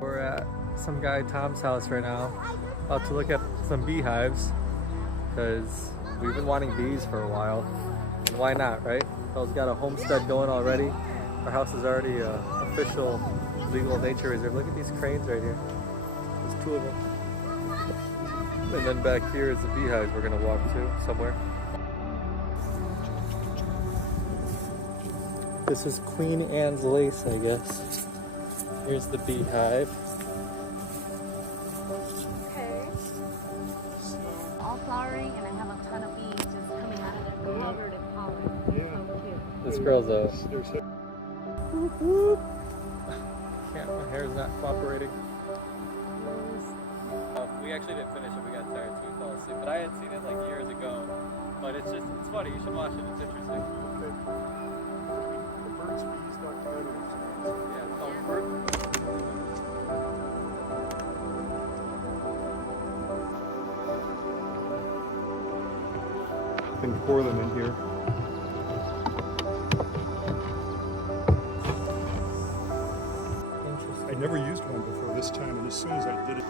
We're at some guy Tom's house right now, about to look at some beehives, because we've been wanting bees for a while, and why not, right? Fella's got a homestead going already. Our house is already a official legal nature reserve. Look at these cranes right here. There's 2 of them. And then back here is the beehives we're gonna walk to somewhere. This is Queen Anne's lace, I guess. Here's the beehive. Okay. All flowering, and I have a ton of bees just coming out of it, covered in pollen. Yeah. This girl's a... Whoop, whoop. Can't, my hair's not cooperating. We actually didn't finish it, we got tired, so we fell asleep. But I had seen it like years ago. But it's just, it's funny, you should watch it, it's interesting. Okay. The Birds Bees documentary. Yeah, it's called Birds. Can pour them in here. Interesting. I never used one before this time, and as soon as I did it,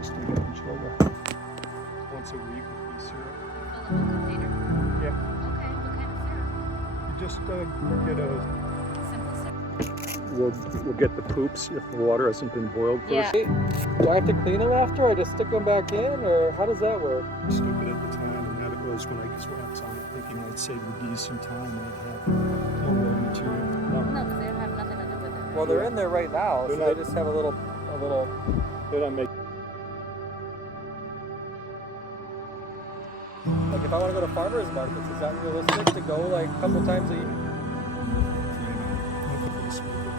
just do that in sugar. Once a week with bee syrup. Fill them in a container. Yeah. Okay, what kind of syrup? You just get a. Simple syrup. We'll get the poops if the water hasn't been boiled first. Yeah. Do I have to clean them after? I just stick them back in, or how does that work? Stupid at the time, and that it was when I was on it, thinking I'd save the bees some time and I'd have more raw material. No, because they don't have nothing to do with it. Well, they're in there right now, so they just have a little. They're not making. Like if I want to go to farmers markets, is that realistic to go like a couple times a year?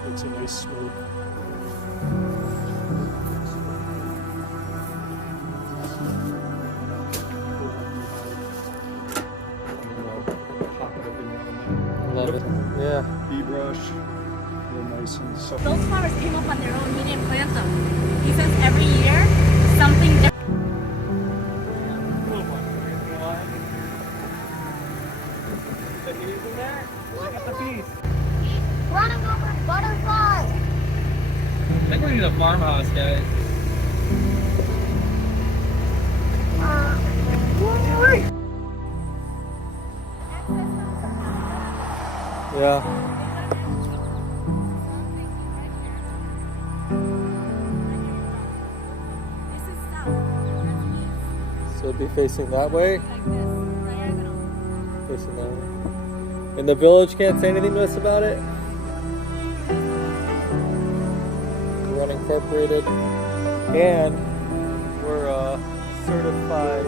It's a nice smoke. Love it. Yeah. Bee brush, real nice and soft. Those flowers came up on their own. He didn't plant them. He says every year something different. The bees in there? Look at the bees. Running over butterflies. I think we need a farmhouse, guys. Yeah. This is south. So it'd be facing that way? Like this, diagonal. Facing that way. And the village can't say anything to us about it? We're unincorporated. And we're a certified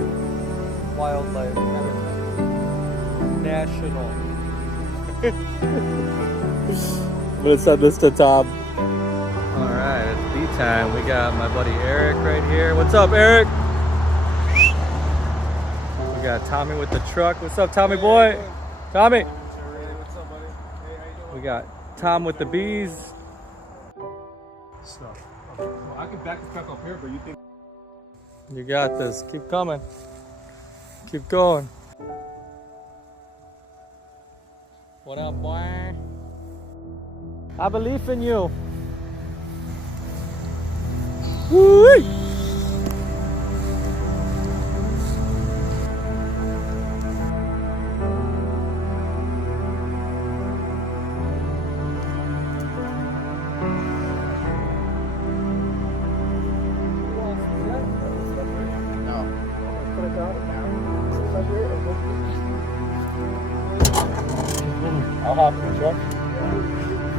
wildlife habitat. National. I'm gonna send this to Tom. Alright, it's bee time. We got my buddy Eric right here. What's up, Eric? We got Tommy with the truck. What's up, Tommy boy? Tommy! What's up, buddy? Hey, how you doing? We got Tom with the bees. Stuff. Okay, well, I can back the truck up here, but you think. You got this. Keep coming. Keep going. What up, boy? I believe in you. Woo! I'll hop in the truck.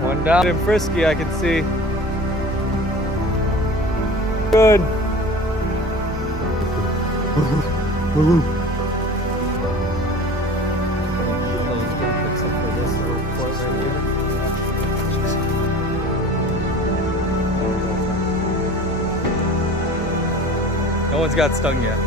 One down and frisky, I can see. Good. No one's got stung yet.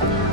Bye.